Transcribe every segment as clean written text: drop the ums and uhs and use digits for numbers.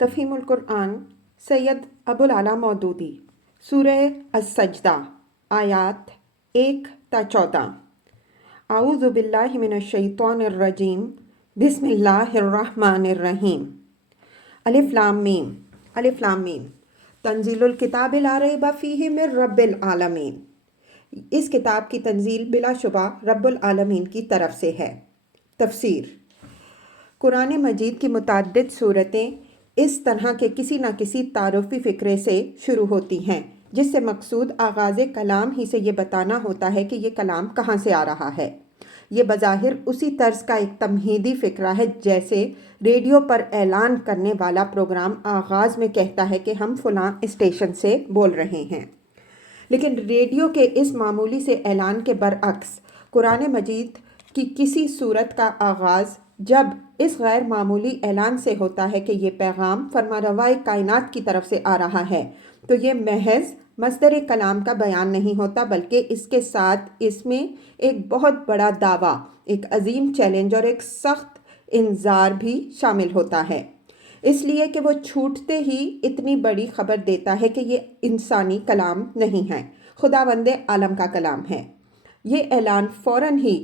تفہیم القرآن سید ابو العلا مودودی سورہ السجدہ آیات 1 تا 14۔ اعوذ باللہ من الشیطان الرجیم بسم اللہ الرحمن الرحیم۔ الف لام میم۔ الف لام میم تنزیل الکتاب لا ریب فیہ من رب العالمین۔ اس کتاب کی تنزیل بلا شبہ رب العالمین کی طرف سے ہے۔ تفسیر: قرآن مجید کی متعدد صورتیں اس طرح کے کسی نہ کسی تعارفی فقرے سے شروع ہوتی ہیں جس سے مقصود آغاز کلام ہی سے یہ بتانا ہوتا ہے کہ یہ کلام کہاں سے آ رہا ہے۔ یہ بظاہر اسی طرز کا ایک تمہیدی فقرہ ہے جیسے ریڈیو پر اعلان کرنے والا پروگرام آغاز میں کہتا ہے کہ ہم فلاں اسٹیشن سے بول رہے ہیں، لیکن ریڈیو کے اس معمولی سے اعلان کے برعکس قرآن مجید کی کسی صورت کا آغاز جب اس غیر معمولی اعلان سے ہوتا ہے کہ یہ پیغام فرمانروائے کائنات کی طرف سے آ رہا ہے، تو یہ محض مصدر کلام کا بیان نہیں ہوتا بلکہ اس کے ساتھ اس میں ایک بہت بڑا دعویٰ، ایک عظیم چیلنج اور ایک سخت انذار بھی شامل ہوتا ہے، اس لیے کہ وہ چھوٹتے ہی اتنی بڑی خبر دیتا ہے کہ یہ انسانی کلام نہیں ہے، خداوند عالم کا کلام ہے۔ یہ اعلان فوراً ہی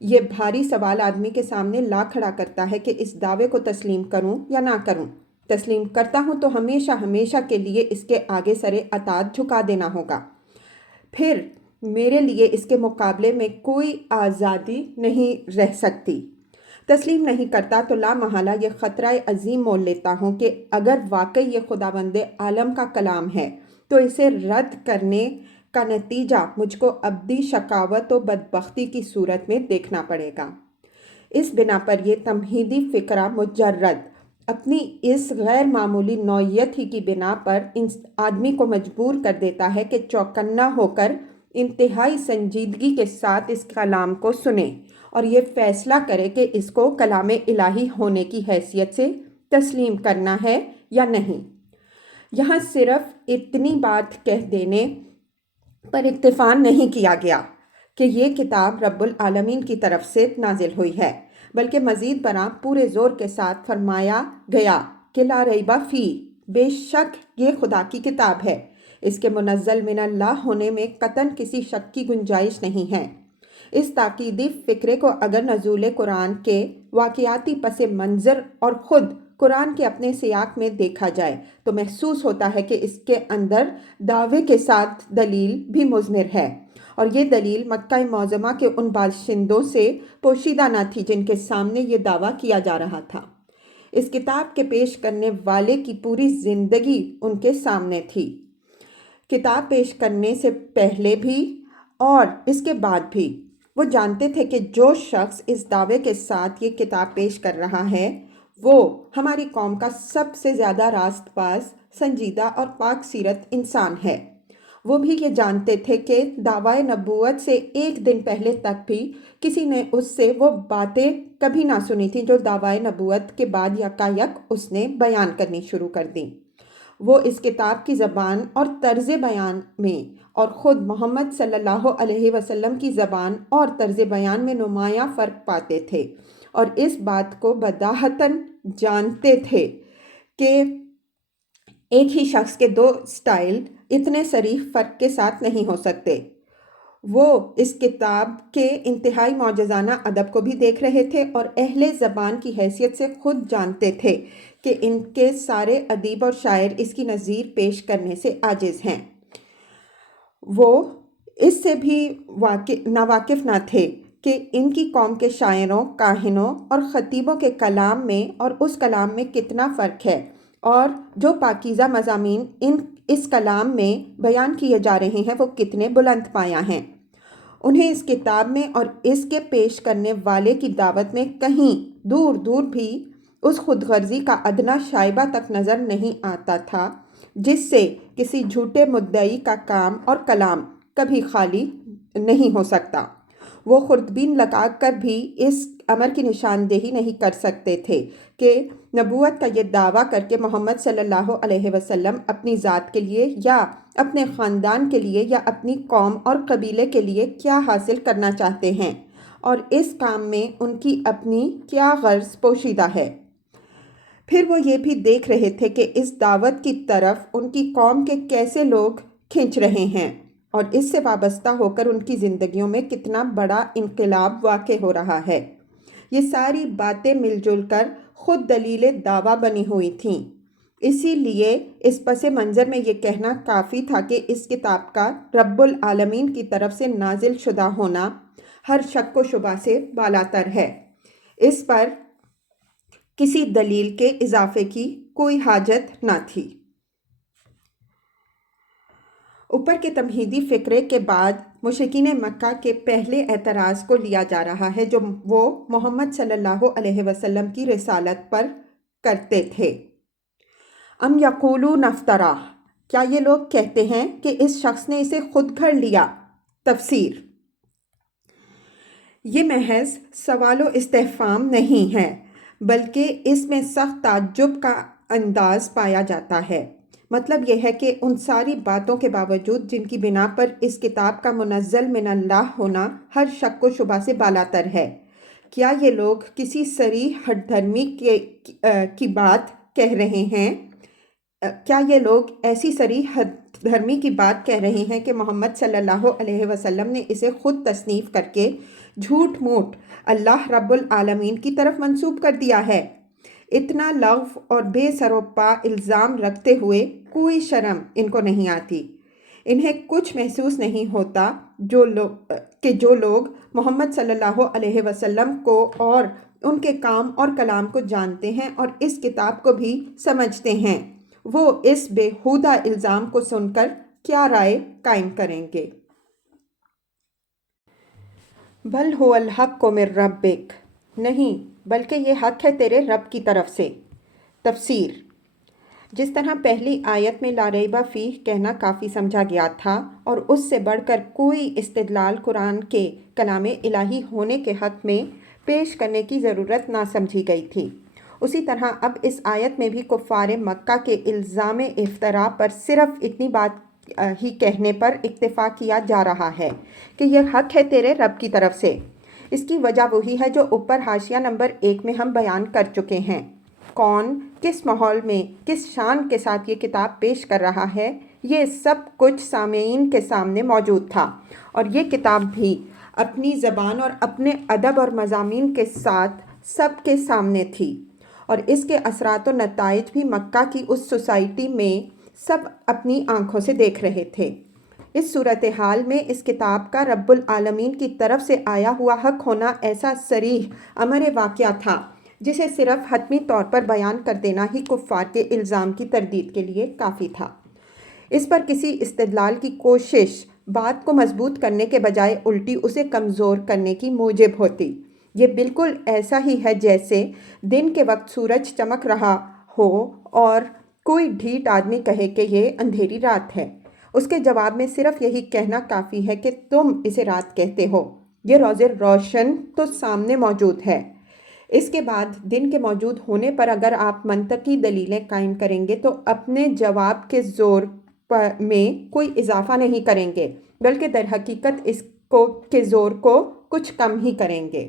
یہ بھاری سوال آدمی کے سامنے لا کھڑا کرتا ہے کہ اس دعوے کو تسلیم کروں یا نہ کروں۔ تسلیم کرتا ہوں تو ہمیشہ ہمیشہ کے لیے اس کے آگے سر اطاعت جھکا دینا ہوگا، پھر میرے لیے اس کے مقابلے میں کوئی آزادی نہیں رہ سکتی۔ تسلیم نہیں کرتا تو لا محالہ یہ خطرہ عظیم مول لیتا ہوں کہ اگر واقعی یہ خداوند عالم کا کلام ہے تو اسے رد کرنے کا نتیجہ مجھ کو ابدی شقاوت و بدبختی کی صورت میں دیکھنا پڑے گا۔ اس بنا پر یہ تمہیدی فقرہ مجرد اپنی اس غیر معمولی نوعیت ہی کی بنا پر آدمی کو مجبور کر دیتا ہے کہ چوکنا ہو کر انتہائی سنجیدگی کے ساتھ اس کلام کو سنے اور یہ فیصلہ کرے کہ اس کو کلام الہی ہونے کی حیثیت سے تسلیم کرنا ہے یا نہیں۔ یہاں صرف اتنی بات کہہ دینے پر اکتفا نہیں کیا گیا کہ یہ کتاب رب العالمین کی طرف سے نازل ہوئی ہے، بلکہ مزید برآں پورے زور کے ساتھ فرمایا گیا کہ لا ریب فیہ، بے شک یہ خدا کی کتاب ہے، اس کے منزل من اللہ ہونے میں قطعاً کسی شک کی گنجائش نہیں ہے۔ اس تاکیدی فقرے کو اگر نزول قرآن کے واقعاتی پس منظر اور خود قرآن کے اپنے سیاق میں دیکھا جائے تو محسوس ہوتا ہے کہ اس کے اندر دعوے کے ساتھ دلیل بھی مضمر ہے، اور یہ دلیل مکہ معظمہ کے ان باشندوں سے پوشیدہ نہ تھی جن کے سامنے یہ دعویٰ کیا جا رہا تھا۔ اس کتاب کے پیش کرنے والے کی پوری زندگی ان کے سامنے تھی، کتاب پیش کرنے سے پہلے بھی اور اس کے بعد بھی۔ وہ جانتے تھے کہ جو شخص اس دعوے کے ساتھ یہ کتاب پیش کر رہا ہے وہ ہماری قوم کا سب سے زیادہ راست باز، سنجیدہ اور پاک سیرت انسان ہے۔ وہ بھی یہ جانتے تھے کہ دعوی نبوت سے ایک دن پہلے تک بھی کسی نے اس سے وہ باتیں کبھی نہ سنی تھیں جو دعوی نبوت کے بعد یکایک اس نے بیان کرنی شروع کر دیں۔ وہ اس کتاب کی زبان اور طرز بیان میں اور خود محمد صلی اللہ علیہ وسلم کی زبان اور طرز بیان میں نمایاں فرق پاتے تھے، اور اس بات کو بداہتاً جانتے تھے کہ ایک ہی شخص کے دو سٹائل اتنے صریح فرق کے ساتھ نہیں ہو سکتے۔ وہ اس کتاب کے انتہائی معجزانہ ادب کو بھی دیکھ رہے تھے اور اہل زبان کی حیثیت سے خود جانتے تھے کہ ان کے سارے ادیب اور شاعر اس کی نظیر پیش کرنے سے عاجز ہیں۔ وہ اس سے بھی ناواقف نہ تھے کہ ان کی قوم کے شاعروں، کاہنوں اور خطیبوں کے کلام میں اور اس کلام میں کتنا فرق ہے، اور جو پاکیزہ مضامین اس کلام میں بیان کیے جا رہے ہیں وہ کتنے بلند پایہ ہیں۔ انہیں اس کتاب میں اور اس کے پیش کرنے والے کی دعوت میں کہیں دور دور بھی اس خود غرضی کا ادنا شائبہ تک نظر نہیں آتا تھا جس سے کسی جھوٹے مدعی کا کام اور کلام کبھی خالی نہیں ہو سکتا۔ وہ خوردبین لگا کر بھی اس امر کی نشاندہی نہیں کر سکتے تھے کہ نبوت کا یہ دعویٰ کر کے محمد صلی اللہ علیہ وسلم اپنی ذات کے لیے یا اپنے خاندان کے لیے یا اپنی قوم اور قبیلے کے لیے کیا حاصل کرنا چاہتے ہیں، اور اس کام میں ان کی اپنی کیا غرض پوشیدہ ہے۔ پھر وہ یہ بھی دیکھ رہے تھے کہ اس دعوت کی طرف ان کی قوم کے کیسے لوگ کھنچ رہے ہیں اور اس سے وابستہ ہو کر ان کی زندگیوں میں کتنا بڑا انقلاب واقع ہو رہا ہے۔ یہ ساری باتیں مل جل کر خود دلیل دعویٰ بنی ہوئی تھیں۔ اسی لیے اس پس منظر میں یہ کہنا کافی تھا کہ اس کتاب کا رب العالمین کی طرف سے نازل شدہ ہونا ہر شک و شبہ سے بالاتر ہے۔ اس پر کسی دلیل کے اضافے کی کوئی حاجت نہ تھی۔ اوپر کے تمہیدی فقرے کے بعد مشرکین مکہ کے پہلے اعتراض کو لیا جا رہا ہے جو وہ محمد صلی اللہ علیہ وسلم کی رسالت پر کرتے تھے۔ ام یقولون افترا، کیا یہ لوگ کہتے ہیں کہ اس شخص نے اسے خود گھڑ لیا؟ تفسیر: یہ محض سوال و استفہام نہیں ہے بلکہ اس میں سخت تعجب کا انداز پایا جاتا ہے۔ مطلب یہ ہے کہ ان ساری باتوں کے باوجود جن کی بنا پر اس کتاب کا منزل من اللہ ہونا ہر شک و شبہ سے بالاتر ہے، کیا یہ لوگ کسی صریح ہٹ دھرمی کی بات کہہ رہے ہیں؟ کیا یہ لوگ ایسی صریح ہٹ دھرمی کی بات کہہ رہے ہیں کہ محمد صلی اللہ علیہ وسلم نے اسے خود تصنیف کر کے جھوٹ موٹ اللہ رب العالمین کی طرف منسوب کر دیا ہے؟ اتنا لغو اور بے سر و پا الزام رکھتے ہوئے کوئی شرم ان کو نہیں آتی۔ انہیں کچھ محسوس نہیں ہوتا جو لوگ محمد صلی اللہ علیہ وسلم کو اور ان کے کام اور کلام کو جانتے ہیں اور اس کتاب کو بھی سمجھتے ہیں، وہ اس بےہودہ الزام کو سن کر کیا رائے قائم کریں گے؟ بل هو الحق من ربک، نہیں بلکہ یہ حق ہے تیرے رب کی طرف سے۔ تفسیر: جس طرح پہلی آیت میں لا ریب فیہ کہنا کافی سمجھا گیا تھا اور اس سے بڑھ کر کوئی استدلال قرآن کے کلام الہی ہونے کے حق میں پیش کرنے کی ضرورت نہ سمجھی گئی تھی، اسی طرح اب اس آیت میں بھی کفار مکہ کے الزام افتراء پر صرف اتنی بات ہی کہنے پر اکتفا کیا جا رہا ہے کہ یہ حق ہے تیرے رب کی طرف سے۔ اس کی وجہ وہی ہے جو اوپر حاشیہ نمبر 1 میں ہم بیان کر چکے ہیں۔ کون کس ماحول میں کس شان کے ساتھ یہ کتاب پیش کر رہا ہے، یہ سب کچھ سامعین کے سامنے موجود تھا، اور یہ کتاب بھی اپنی زبان اور اپنے ادب اور مضامین کے ساتھ سب کے سامنے تھی، اور اس کے اثرات و نتائج بھی مکہ کی اس سوسائٹی میں سب اپنی آنکھوں سے دیکھ رہے تھے۔ اس صورتحال میں اس کتاب کا رب العالمین کی طرف سے آیا ہوا حق ہونا ایسا صریح امر واقعہ تھا جسے صرف حتمی طور پر بیان کر دینا ہی کفار کے الزام کی تردید کے لیے کافی تھا۔ اس پر کسی استدلال کی کوشش بات کو مضبوط کرنے کے بجائے الٹی اسے کمزور کرنے کی موجب ہوتی۔ یہ بالکل ایسا ہی ہے جیسے دن کے وقت سورج چمک رہا ہو اور کوئی ڈھیٹ آدمی کہے کہ یہ اندھیری رات ہے۔ اس کے جواب میں صرف یہی کہنا کافی ہے کہ تم اسے رات کہتے ہو، یہ روز روشن تو سامنے موجود ہے۔ اس کے بعد دن کے موجود ہونے پر اگر آپ منطقی دلیلیں قائم کریں گے تو اپنے جواب کے زور میں کوئی اضافہ نہیں کریں گے بلکہ در حقیقت اس کے زور کو کچھ کم ہی کریں گے۔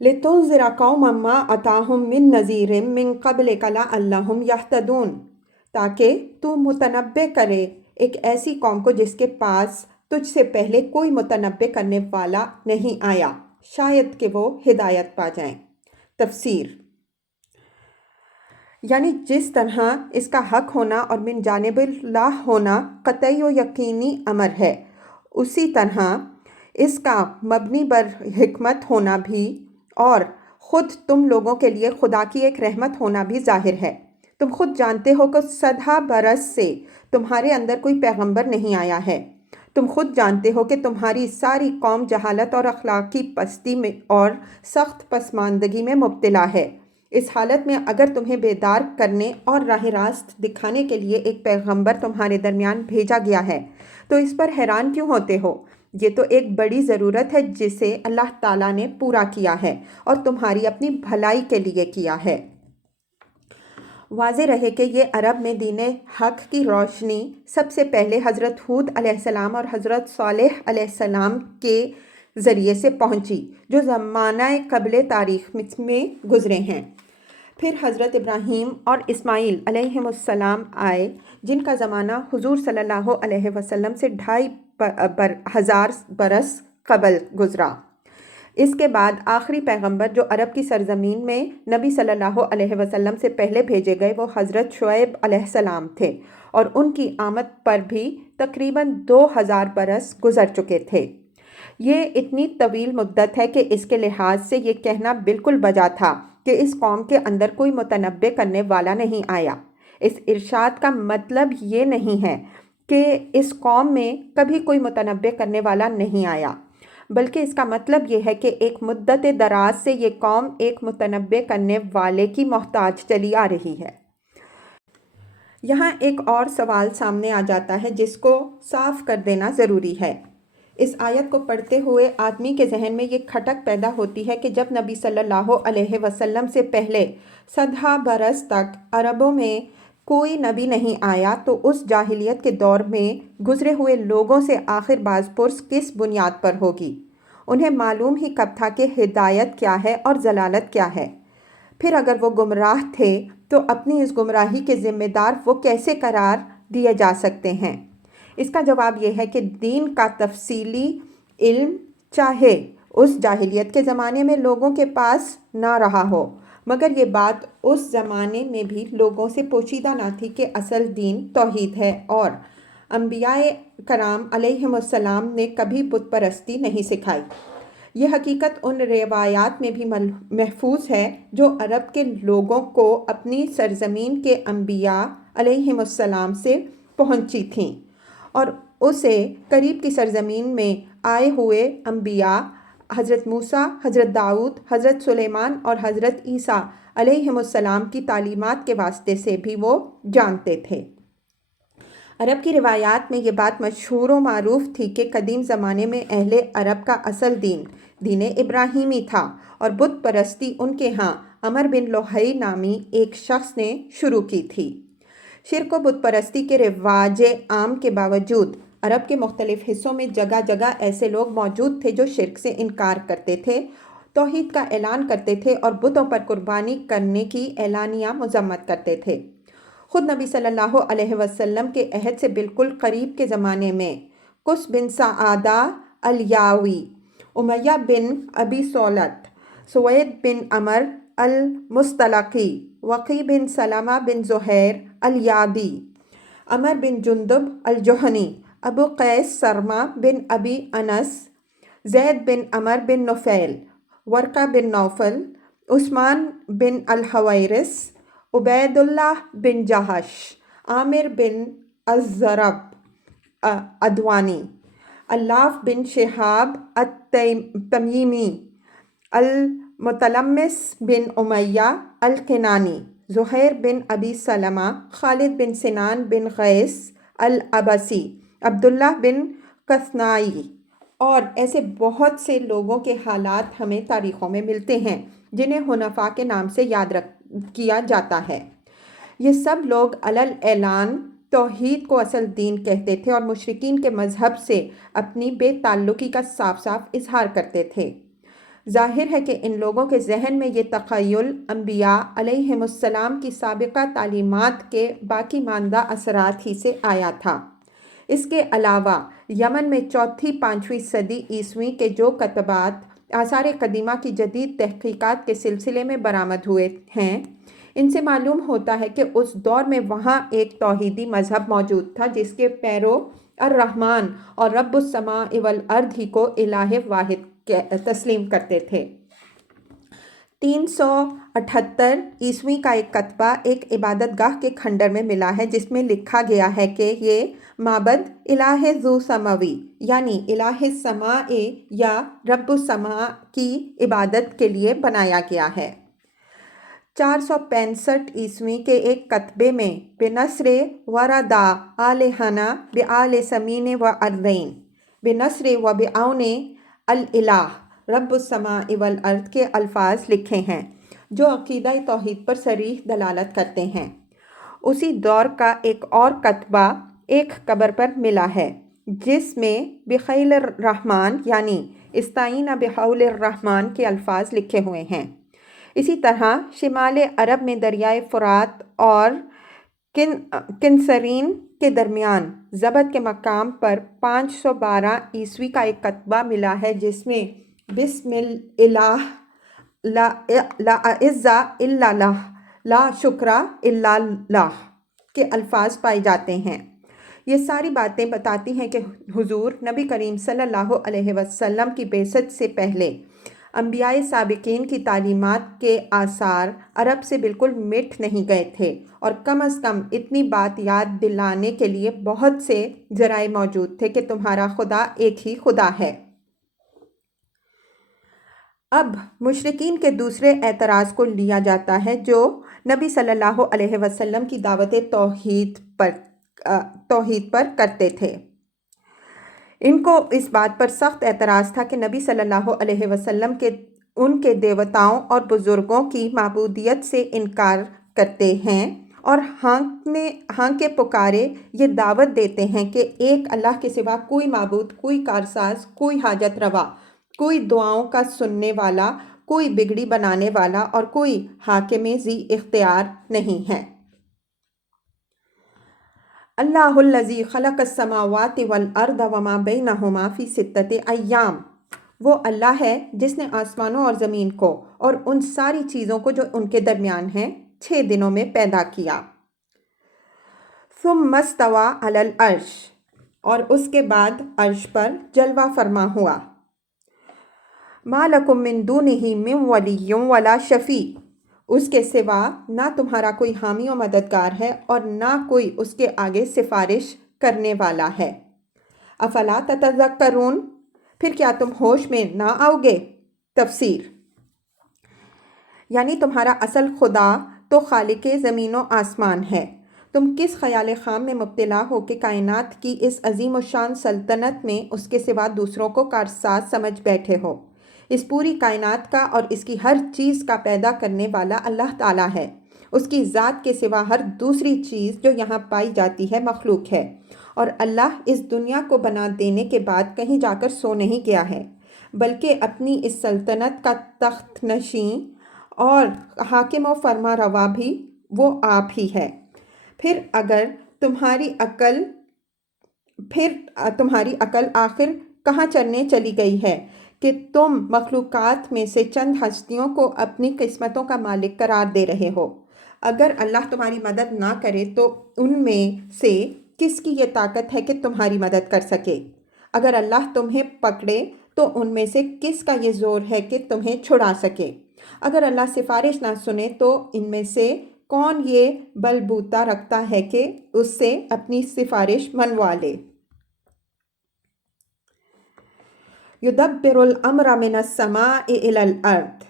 لِتُنذِرَ قَوْمًا مَّا أَتَاهُم مِّن نَّذِيرٍ مِّن قَبْلِكَ لَعَلَّهُمْ يَهْتَدُونَ، تاکہ تو متنبع کرے ایک ایسی قوم کو جس کے پاس تجھ سے پہلے کوئی متنبع کرنے والا نہیں آیا، شاید کہ وہ ہدایت پا جائیں۔ تفسیر: یعنی جس طرح اس کا حق ہونا اور من جانب اللہ ہونا قطعی و یقینی امر ہے، اسی طرح اس کا مبنی بر حکمت ہونا بھی اور خود تم لوگوں کے لیے خدا کی ایک رحمت ہونا بھی ظاہر ہے۔ تم خود جانتے ہو کہ 100 برس سے تمہارے اندر کوئی پیغمبر نہیں آیا ہے۔ تم خود جانتے ہو کہ تمہاری ساری قوم جہالت اور اخلاقی پستی میں اور سخت پسماندگی میں مبتلا ہے۔ اس حالت میں اگر تمہیں بیدار کرنے اور راہ راست دکھانے کے لیے ایک پیغمبر تمہارے درمیان بھیجا گیا ہے تو اس پر حیران کیوں ہوتے ہو؟ یہ تو ایک بڑی ضرورت ہے جسے اللہ تعالیٰ نے پورا کیا ہے اور تمہاری اپنی بھلائی کے لیے کیا ہے۔ واضح رہے کہ یہ عرب میں دین حق کی روشنی سب سے پہلے حضرت ہود علیہ السلام اور حضرت صالح علیہ السلام کے ذریعے سے پہنچی جو زمانہ قبل تاریخ میں گزرے ہیں۔ پھر حضرت ابراہیم اور اسماعیل علیہم السلام آئے جن کا زمانہ حضور صلی اللہ علیہ وسلم سے 2500 برس قبل گزرا۔ اس کے بعد آخری پیغمبر جو عرب کی سرزمین میں نبی صلی اللہ علیہ وسلم سے پہلے بھیجے گئے وہ حضرت شعیب علیہ السلام تھے، اور ان کی آمد پر بھی تقریباً 2000 برس گزر چکے تھے۔ یہ اتنی طویل مدت ہے کہ اس کے لحاظ سے یہ کہنا بالکل بجا تھا کہ اس قوم کے اندر کوئی متنبع کرنے والا نہیں آیا۔ اس ارشاد کا مطلب یہ نہیں ہے کہ اس قوم میں کبھی کوئی متنبع کرنے والا نہیں آیا، بلکہ اس کا مطلب یہ ہے کہ ایک مدت دراز سے یہ قوم ایک متنبع کرنے والے کی محتاج چلی آ رہی ہے۔ یہاں ایک اور سوال سامنے آ جاتا ہے جس کو صاف کر دینا ضروری ہے۔ اس آیت کو پڑھتے ہوئے آدمی کے ذہن میں یہ کھٹک پیدا ہوتی ہے کہ جب نبی صلی اللہ علیہ وسلم سے پہلے 100 برس تک عربوں میں کوئی نبی نہیں آیا تو اس جاہلیت کے دور میں گزرے ہوئے لوگوں سے آخر باز پرس کس بنیاد پر ہوگی؟ انہیں معلوم ہی کب تھا کہ ہدایت کیا ہے اور ضلالت کیا ہے؟ پھر اگر وہ گمراہ تھے تو اپنی اس گمراہی کے ذمہ دار وہ کیسے قرار دیے جا سکتے ہیں؟ اس کا جواب یہ ہے کہ دین کا تفصیلی علم چاہے اس جاہلیت کے زمانے میں لوگوں کے پاس نہ رہا ہو، مگر یہ بات اس زمانے میں بھی لوگوں سے پوشیدہ نہ تھی کہ اصل دین توحید ہے، اور انبیاء کرام علیہم السلام نے کبھی بت پرستی نہیں سکھائی۔ یہ حقیقت ان روایات میں بھی محفوظ ہے جو عرب کے لوگوں کو اپنی سرزمین کے انبیاء علیہم السلام سے پہنچی تھیں، اور اسے قریب کی سرزمین میں آئے ہوئے انبیاء حضرت موسیٰ، حضرت داؤد، حضرت سلیمان اور حضرت عیسیٰ علیہم السلام کی تعلیمات کے واسطے سے بھی وہ جانتے تھے۔ عرب کی روایات میں یہ بات مشہور و معروف تھی کہ قدیم زمانے میں اہل عرب کا اصل دین ابراہیمی تھا، اور بت پرستی ان کے ہاں عمر بن لوہی نامی ایک شخص نے شروع کی تھی۔ شرک و بت پرستی کے رواج عام کے باوجود عرب کے مختلف حصوں میں جگہ جگہ ایسے لوگ موجود تھے جو شرک سے انکار کرتے تھے، توحید کا اعلان کرتے تھے اور بتوں پر قربانی کرنے کی اعلانیہ مذمت کرتے تھے۔ خود نبی صلی اللہ علیہ وسلم کے عہد سے بالکل قریب کے زمانے میں قس بن سعادہ الیاوی، امیہ بن ابی صولت، سوید بن عمر المستلقی، وقی بن سلمہ بن زہیر الیادی، عمر بن جندب الجہنی، ابو قیس سرمہ بن ابی انس، زید بن عمر بن نفیل، ورقہ بن نوفل، عثمان بن الحویرث، عبید اللہ بن جہش، عامر بن الضرب ادوانی، اللاف بن شہاب التمیمی، المتلمس بن امیہ الکنانی، زہیر بن ابی سلمہ، خالد بن سنان بن قیس العبسی، عبداللہ بن قثنائی، اور ایسے بہت سے لوگوں کے حالات ہمیں تاریخوں میں ملتے ہیں جنہیں حنفاء کے نام سے یاد کیا جاتا ہے۔ یہ سب لوگ علل اعلان توحید کو اصل دین کہتے تھے اور مشرکین کے مذہب سے اپنی بے تعلقی کا صاف صاف اظہار کرتے تھے۔ ظاہر ہے کہ ان لوگوں کے ذہن میں یہ تخیل انبیاء علیہم السلام کی سابقہ تعلیمات کے باقی ماندہ اثرات ہی سے آیا تھا۔ اس کے علاوہ یمن میں 4-5ویں صدی عیسوی کے جو کتبات آثار قدیمہ کی جدید تحقیقات کے سلسلے میں برآمد ہوئے ہیں، ان سے معلوم ہوتا ہے کہ اس دور میں وہاں ایک توحیدی مذہب موجود تھا جس کے پیرو الرحمن اور رب السماء والارض ہی کو الہ واحد تسلیم کرتے تھے۔ 378 عیسوی کا ایک کتبہ ایک عبادت گاہ کے کھنڈر میں ملا ہے جس میں لکھا گیا ہے کہ یہ معبد الہ ذو سماوی یعنی الہ سماء یا رب السماء کی عبادت کے لیے بنایا گیا ہے۔ 465 عیسوی کے ایک کتبے میں بنصر وردا آلہنا بآل سمین و ارضین بنصر و بعون الالہ رب السماء والارض کے الفاظ لکھے ہیں جو عقیدہ توحید پر صریح دلالت کرتے ہیں۔ اسی دور کا ایک اور کتبہ ایک قبر پر ملا ہے جس میں بخیل الرحمن یعنی استعین بحول الرحمن کے الفاظ لکھے ہوئے ہیں۔ اسی طرح شمال عرب میں دریائے فرات اور کنسرین کے درمیان ضبط کے مقام پر 512 عیسوی کا ایک کتبہ ملا ہے جس میں بسم اللہ لا عزا الا اللہ لا شکرا الا اللہ کے الفاظ پائے جاتے ہیں۔ یہ ساری باتیں بتاتی ہیں کہ حضور نبی کریم صلی اللہ علیہ وسلم کی بعثت سے پہلے انبیاء سابقین کی تعلیمات کے آثار عرب سے بالکل مٹ نہیں گئے تھے، اور کم از کم اتنی بات یاد دلانے کے لیے بہت سے ذرائع موجود تھے کہ تمہارا خدا ایک ہی خدا ہے۔ اب مشرکین کے دوسرے اعتراض کو لیا جاتا ہے جو نبی صلی اللہ علیہ وسلم کی دعوت توحید پر کرتے تھے۔ ان کو اس بات پر سخت اعتراض تھا کہ نبی صلی اللہ علیہ وسلم ان کے دیوتاؤں اور بزرگوں کی معبودیت سے انکار کرتے ہیں اور ہانکے پکارے یہ دعوت دیتے ہیں کہ ایک اللہ کے سوا کوئی معبود، کوئی کارساز، کوئی حاجت روا، کوئی دعاؤں کا سننے والا، کوئی بگڑی بنانے والا اور کوئی حاکم ذی اختیار نہیں ہے۔ اللہ الذی خلق السماوات والارض وما بینہما فی ستۃ ایام، وہ اللہ ہے جس نے آسمانوں اور زمین کو اور ان ساری چیزوں کو جو ان کے درمیان ہیں 6 دنوں میں پیدا کیا۔ ثم استوی علی العرش، اور اس کے بعد عرش پر جلوہ فرما ہوا۔ ما لکم من دونہ من ولی ولا شفیع، اس کے سوا نہ تمہارا کوئی حامی و مددگار ہے اور نہ کوئی اس کے آگے سفارش کرنے والا ہے۔ افلا تتذکرون، پھر کیا تم ہوش میں نہ آؤ گے؟ تفسیر، یعنی تمہارا اصل خدا تو خالق زمین و آسمان ہے، تم کس خیال خام میں مبتلا ہو کہ کائنات کی اس عظیم و شان سلطنت میں اس کے سوا دوسروں کو کارساز سمجھ بیٹھے ہو۔ اس پوری کائنات کا اور اس کی ہر چیز کا پیدا کرنے والا اللہ تعالیٰ ہے۔ اس کی ذات کے سوا ہر دوسری چیز جو یہاں پائی جاتی ہے مخلوق ہے، اور اللہ اس دنیا کو بنا دینے کے بعد کہیں جا کر سو نہیں گیا ہے، بلکہ اپنی اس سلطنت کا تخت نشین اور حاکم و فرما روا بھی وہ آپ ہی ہے۔ پھر تمہاری عقل آخر کہاں چلنے چلی گئی ہے کہ تم مخلوقات میں سے چند ہستیوں کو اپنی قسمتوں کا مالک قرار دے رہے ہو؟ اگر اللہ تمہاری مدد نہ کرے تو ان میں سے کس کی یہ طاقت ہے کہ تمہاری مدد کر سکے؟ اگر اللہ تمہیں پکڑے تو ان میں سے کس کا یہ زور ہے کہ تمہیں چھڑا سکے؟ اگر اللہ سفارش نہ سنے تو ان میں سے کون یہ بلبوتا رکھتا ہے کہ اس سے اپنی سفارش منوا لے؟ یدبر الامر من السماء الی الارض،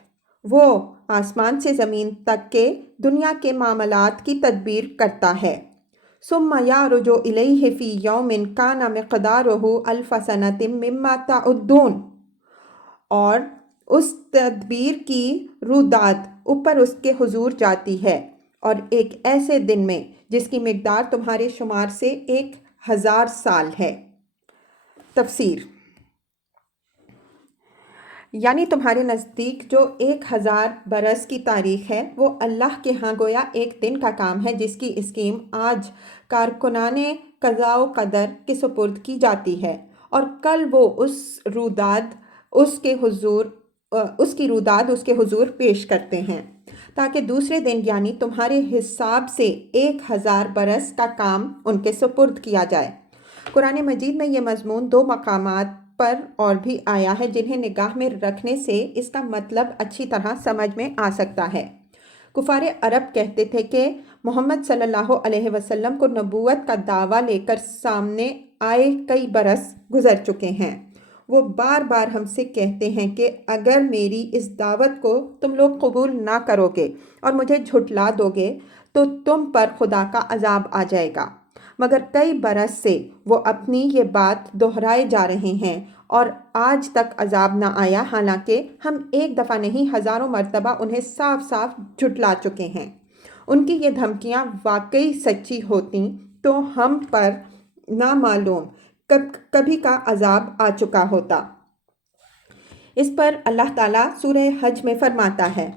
وہ آسمان سے زمین تک کے دنیا کے معاملات کی تدبیر کرتا ہے۔ ثم یعرج الیہ فی یوم کان مقدارہ الف سنۃ مما تعدون، اور اس تدبیر کی روداد اوپر اس کے حضور جاتی ہے اور ایک ایسے دن میں جس کی مقدار تمہارے شمار سے 1000 سال ہے۔ تفسیر، یعنی تمہارے نزدیک جو 1000 برس کی تاریخ ہے وہ اللہ کے ہاں گویا ایک دن کا کام ہے جس کی اسکیم آج کارکنان قضاء و قدر کے سپرد کی جاتی ہے، اور کل وہ اس کی روداد اس کے حضور پیش کرتے ہیں تاکہ دوسرے دن یعنی تمہارے حساب سے 1000 برس کا کام ان کے سپرد کیا جائے۔ قرآن مجید میں یہ مضمون 2 مقامات پر اور بھی آیا ہے جنہیں نگاہ میں رکھنے سے اس کا مطلب اچھی طرح سمجھ میں آ سکتا ہے۔ کفار عرب کہتے تھے کہ محمد صلی اللہ علیہ وسلم کو نبوت کا دعویٰ لے کر سامنے آئے کئی برس گزر چکے ہیں۔ وہ بار بار ہم سے کہتے ہیں کہ اگر میری اس دعوت کو تم لوگ قبول نہ کرو گے اور مجھے جھٹلا دو گے تو تم پر خدا کا عذاب آ جائے گا، مگر کئی برس سے وہ اپنی یہ بات دہرائے جا رہے ہیں اور آج تک عذاب نہ آیا، حالانکہ ہم ایک دفعہ نہیں ہزاروں مرتبہ انہیں صاف صاف جھٹلا چکے ہیں۔ ان کی یہ دھمکیاں واقعی سچی ہوتیں تو ہم پر نامعلوم کبھی کا عذاب آ چکا ہوتا۔ اس پر اللہ تعالیٰ سورہ حج میں فرماتا ہے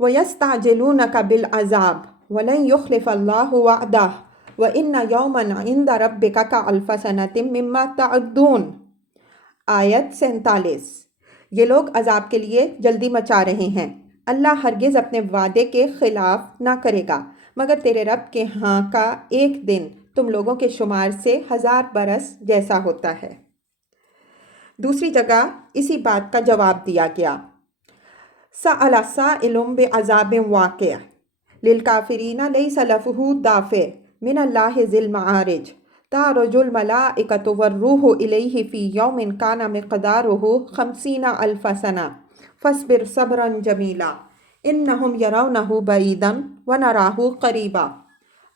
وَيَسْتَعْجِلُونَكَ بِالْعَذَابِ وَلَنْ يُخْلِفَ اللَّهُ وَعْدَهُ وَإِنَّ يَوْمًا عِنْدَ رَبِّكَ كَأَلْفِ سَنَةٍ مِّمَّا تَعُدُّونَ۔ آیت 47۔ یہ لوگ عذاب کے لیے جلدی مچا رہے ہیں، اللہ ہرگز اپنے وعدے کے خلاف نہ کرے گا، مگر تیرے رب کے ہاں کا ایک دن تم لوگوں کے شمار سے 1000 برس جیسا ہوتا ہے۔ دوسری جگہ اسی بات کا جواب دیا گیا سأل سائل بعذاب واقع للکافرین لیس لہ دافع من اللہ ذی المعارج تعرج الملائکۃ والروح الیہ فی یوم کان مقدارہ 50,000 سنہ فاصبر صبرا جمیلا انہم یرونہ بعیدا ونراہ قریبا۔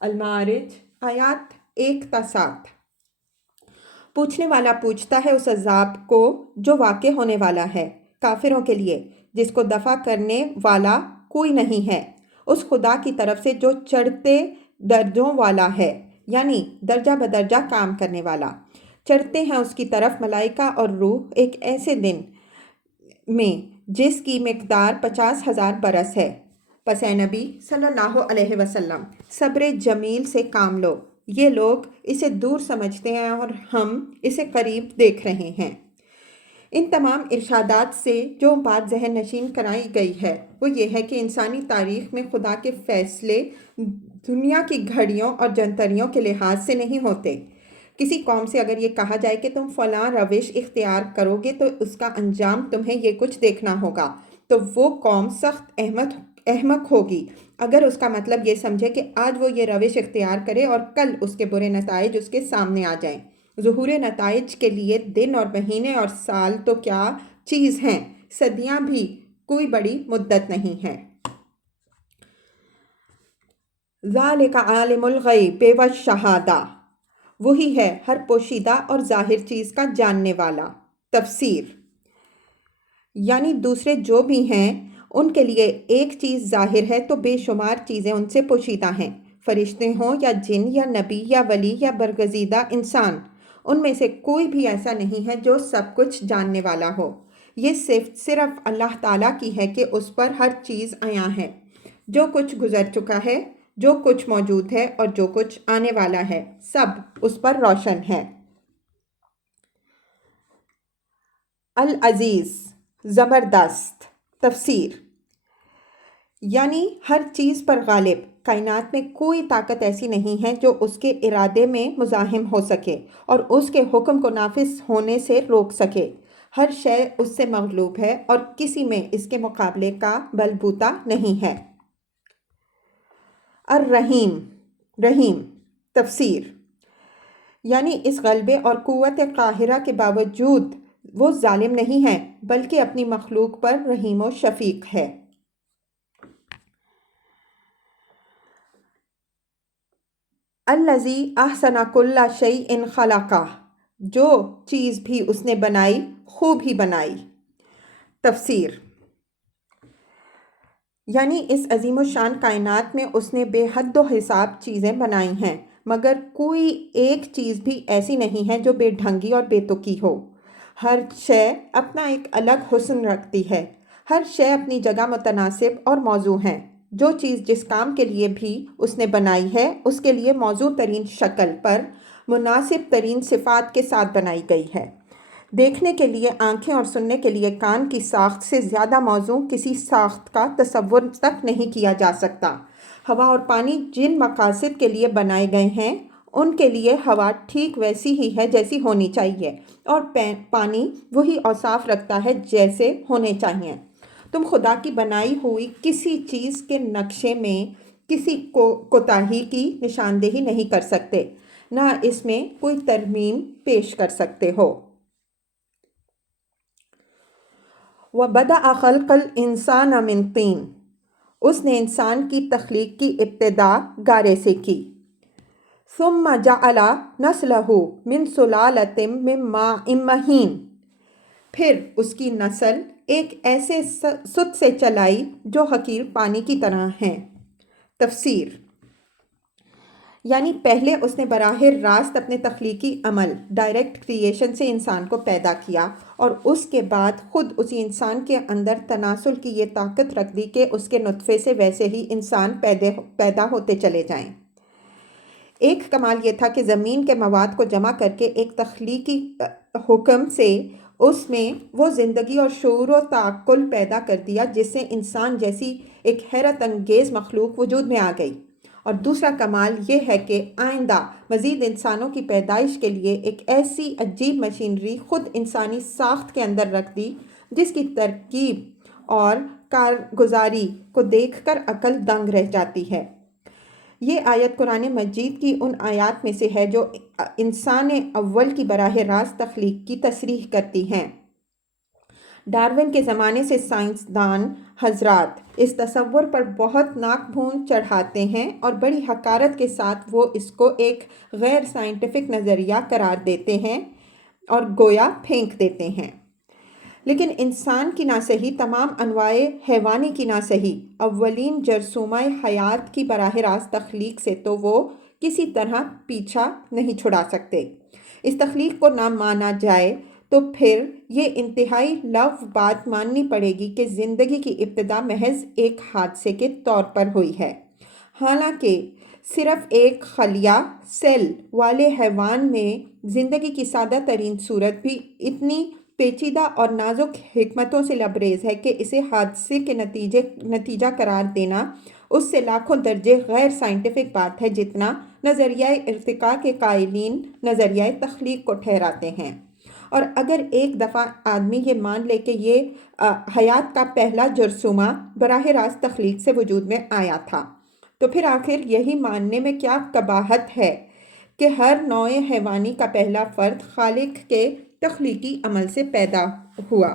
المعارج آیات 1 تا 7۔ پوچھنے والا پوچھتا ہے اس عذاب کو جو واقع ہونے والا ہے کافروں کے لیے، جس کو دفع کرنے والا کوئی نہیں ہے، اس خدا کی طرف سے جو چڑھتے درجوں والا ہے، یعنی درجہ بدرجہ کام کرنے والا۔ چڑھتے ہیں اس کی طرف ملائکہ اور روح ایک ایسے دن میں جس کی مقدار 50,000 برس ہے۔ پس اے نبی صلی اللہ علیہ وسلم صبر جمیل سے کام لو، یہ لوگ اسے دور سمجھتے ہیں اور ہم اسے قریب دیکھ رہے ہیں۔ ان تمام ارشادات سے جو بات ذہن نشین کرائی گئی ہے وہ یہ ہے کہ انسانی تاریخ میں خدا کے فیصلے دنیا کی گھڑیوں اور جنتریوں کے لحاظ سے نہیں ہوتے۔ کسی قوم سے اگر یہ کہا جائے کہ تم فلاں روش اختیار کرو گے تو اس کا انجام تمہیں یہ کچھ دیکھنا ہوگا، تو وہ قوم سخت احمق ہوگی اگر اس کا مطلب یہ سمجھے کہ آج وہ یہ روش اختیار کرے اور کل اس کے برے نتائج اس کے سامنے آ جائیں۔ ظہور نتائج کے لیے دن اور مہینے اور سال تو کیا چیز ہیں، صدیاں بھی کوئی بڑی مدت نہیں ہے۔ ذالک عالم الغیب والشہادہ، وہی ہے ہر پوشیدہ اور ظاہر چیز کا جاننے والا۔ تفسیر یعنی دوسرے جو بھی ہیں ان کے لیے ایک چیز ظاہر ہے تو بے شمار چیزیں ان سے پوشیدہ ہیں، فرشتے ہوں یا جن یا نبی یا ولی یا برگزیدہ انسان، ان میں سے کوئی بھی ایسا نہیں ہے جو سب کچھ جاننے والا ہو۔ یہ صرف اللہ تعالیٰ کی ہے کہ اس پر ہر چیز عیاں ہے، جو کچھ گزر چکا ہے، جو کچھ موجود ہے اور جو کچھ آنے والا ہے، سب اس پر روشن ہے۔ العزیز، زبردست۔ تفسیر یعنی ہر چیز پر غالب، کائنات میں کوئی طاقت ایسی نہیں ہے جو اس کے ارادے میں مزاحم ہو سکے اور اس کے حکم کو نافذ ہونے سے روک سکے۔ ہر شے اس سے مغلوب ہے اور کسی میں اس کے مقابلے کا بل بوتا نہیں ہے۔ الرحیم، رحیم۔ تفسیر یعنی اس غلبے اور قوت قاہرہ کے باوجود وہ ظالم نہیں ہے بلکہ اپنی مخلوق پر رحیم و شفیق ہے۔ الذی احسن کل شیء خلقہ، جو چیز بھی اس نے بنائی خوب ہی بنائی۔ تفسیر یعنی اس عظیم الشان کائنات میں اس نے بے حد و حساب چیزیں بنائی ہیں، مگر کوئی ایک چیز بھی ایسی نہیں ہے جو بے ڈھنگی اور بے تکی ہو۔ ہر شے اپنا ایک الگ حسن رکھتی ہے، ہر شے اپنی جگہ متناسب اور موزوں ہے۔ جو چیز جس کام کے لیے بھی اس نے بنائی ہے اس کے لیے موزوں ترین شکل پر مناسب ترین صفات کے ساتھ بنائی گئی ہے۔ دیکھنے کے لیے آنکھیں اور سننے کے لیے کان کی ساخت سے زیادہ موزوں کسی ساخت کا تصور تک نہیں کیا جا سکتا۔ ہوا اور پانی جن مقاصد کے لیے بنائے گئے ہیں ان کے لیے ہوا ٹھیک ویسی ہی ہے جیسی ہونی چاہیے اور پانی وہی اوصاف رکھتا ہے جیسے ہونے چاہیے۔ تم خدا کی بنائی ہوئی کسی چیز کے نقشے میں کسی کوتاہی کی نشاندہی نہیں کر سکتے، نہ اس میں کوئی ترمیم پیش کر سکتے ہو۔ وَبَدَأَ خَلْقَ الْإِنسَانَ مِنْ طِینٍ، اس نے انسان کی تخلیق کی ابتدا گارے سے کی۔ ثُمَّ جَعَلَ نَسْلَهُ مِنْ سُلَالَةٍ مِّن مَّاءٍ مَّهِینٍ، پھر اس کی نسل ایک ایسے ست سے چلائی جو حقیر پانی کی طرح ہیں۔ تفسیر یعنی پہلے اس نے براہ راست اپنے تخلیقی عمل ڈائریکٹ کریشن سے انسان کو پیدا کیا، اور اس کے بعد خود اسی انسان کے اندر تناسل کی یہ طاقت رکھ دی کہ اس کے نطفے سے ویسے ہی انسان پیدا ہوتے چلے جائیں۔ ایک کمال یہ تھا کہ زمین کے مواد کو جمع کر کے ایک تخلیقی حکم سے اس میں وہ زندگی اور شعور و تعقل پیدا کر دیا جس سے انسان جیسی ایک حیرت انگیز مخلوق وجود میں آ گئی۔ اور دوسرا کمال یہ ہے کہ آئندہ مزید انسانوں کی پیدائش کے لیے ایک ایسی عجیب مشینری خود انسانی ساخت کے اندر رکھ دی جس کی ترکیب اور کارگزاری کو دیکھ کر عقل دنگ رہ جاتی ہے۔ یہ آیت قرآن مجید کی ان آیات میں سے ہے جو انسان اول کی براہ راست تخلیق کی تصریح کرتی ہیں۔ ڈارون کے زمانے سے سائنسدان حضرات اس تصور پر بہت ناک بھون چڑھاتے ہیں اور بڑی حقارت کے ساتھ وہ اس کو ایک غیر سائنٹیفک نظریہ قرار دیتے ہیں اور گویا پھینک دیتے ہیں۔ لیکن انسان کی نہ صحیح تمام انواع حیوانی کی نہ صحیح اولین جرثومہ حیات کی براہ راست تخلیق سے تو وہ کسی طرح پیچھا نہیں چھڑا سکتے۔ اس تخلیق کو نہ مانا جائے تو پھر یہ انتہائی لغو بات ماننی پڑے گی کہ زندگی کی ابتدا محض ایک حادثے کے طور پر ہوئی ہے، حالانکہ صرف ایک خلیہ سیل والے حیوان میں زندگی کی سادہ ترین صورت بھی اتنی پیچیدہ اور نازک حکمتوں سے لبریز ہے کہ اسے حادثے کے نتیجہ قرار دینا اس سے لاکھوں درجے غیر سائنٹیفک بات ہے جتنا نظریہ ارتقاء کے قائلین نظریہ تخلیق کو ٹھہراتے ہیں۔ اور اگر ایک دفعہ آدمی یہ مان لے کہ یہ حیات کا پہلا جرثومہ براہ راست تخلیق سے وجود میں آیا تھا، تو پھر آخر یہی ماننے میں کیا قباحت ہے کہ ہر نوع حیوانی کا پہلا فرد خالق کے تخلیقی عمل سے پیدا ہوا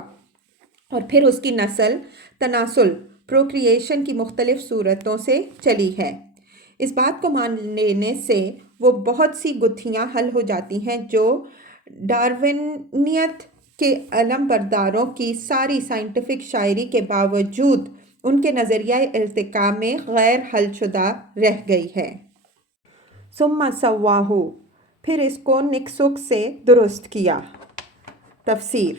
اور پھر اس کی نسل تناسل پروکریشن کی مختلف صورتوں سے چلی ہے۔ اس بات کو مان لینے سے وہ بہت سی گتھیاں حل ہو جاتی ہیں جو ڈارونیت کے علم برداروں کی ساری سائنٹیفک شاعری کے باوجود ان کے نظریہ ارتقاء میں غیر حل شدہ رہ گئی ہے۔ ثم سواہ، پھر اس کو نکسک سے درست کیا۔ تفسیر: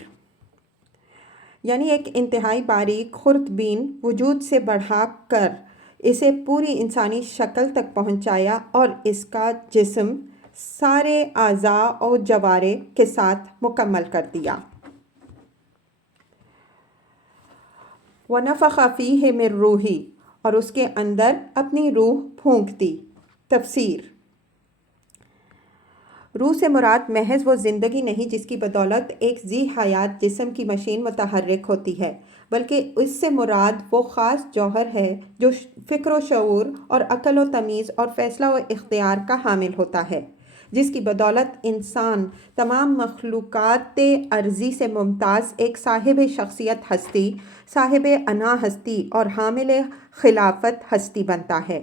یعنی ایک انتہائی باریک خوردبین وجود سے بڑھا کر اسے پوری انسانی شکل تک پہنچایا اور اس کا جسم سارے اعضاء و جوارح کے ساتھ مکمل کر دیا۔ وَنَفَخَ فِيهِ مِن رُوحِهِ، اور اس کے اندر اپنی روح پھونک دی۔ تفسیر: روح سے مراد محض وہ زندگی نہیں جس کی بدولت ایک ذی حیات جسم کی مشین متحرک ہوتی ہے، بلکہ اس سے مراد وہ خاص جوہر ہے جو فکر و شعور اور عقل و تمیز اور فیصلہ و اختیار کا حامل ہوتا ہے، جس کی بدولت انسان تمام مخلوقات ارضی سے ممتاز ایک صاحب شخصیت ہستی، صاحب انا ہستی اور حامل خلافت ہستی بنتا ہے۔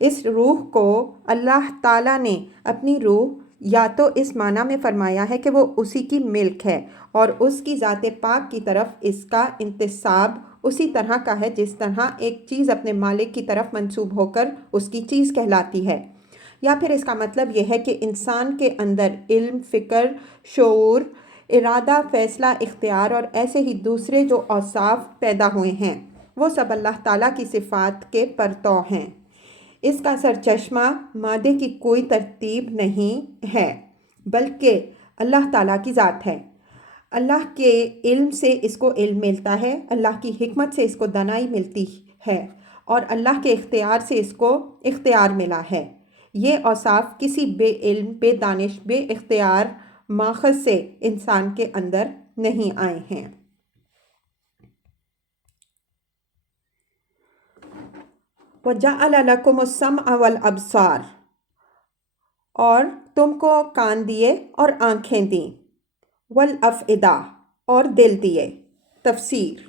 اس روح کو اللہ تعالیٰ نے اپنی روح یا تو اس معنی میں فرمایا ہے کہ وہ اسی کی ملک ہے اور اس کی ذات پاک کی طرف اس کا انتساب اسی طرح کا ہے جس طرح ایک چیز اپنے مالک کی طرف منسوب ہو کر اس کی چیز کہلاتی ہے، یا پھر اس کا مطلب یہ ہے کہ انسان کے اندر علم، فکر، شعور، ارادہ، فیصلہ، اختیار اور ایسے ہی دوسرے جو اوصاف پیدا ہوئے ہیں وہ سب اللہ تعالیٰ کی صفات کے پرتو ہیں۔ اس کا سرچشمہ مادے کی کوئی ترتیب نہیں ہے بلکہ اللہ تعالیٰ کی ذات ہے۔ اللہ کے علم سے اس کو علم ملتا ہے، اللہ کی حکمت سے اس کو دانائی ملتی ہے اور اللہ کے اختیار سے اس کو اختیار ملا ہے۔ یہ اوصاف کسی بے علم، بے دانش، بے اختیار ماخذ سے انسان کے اندر نہیں آئے ہیں۔ وَجَعَلَ لَكُمُ السَّمْعَ وَالْأَبْصَارَ، اور تم کو کان دیے اور آنکھیں دیں، وَالْأَفْئِدَةَ، اور دل دیے۔ تفسیر: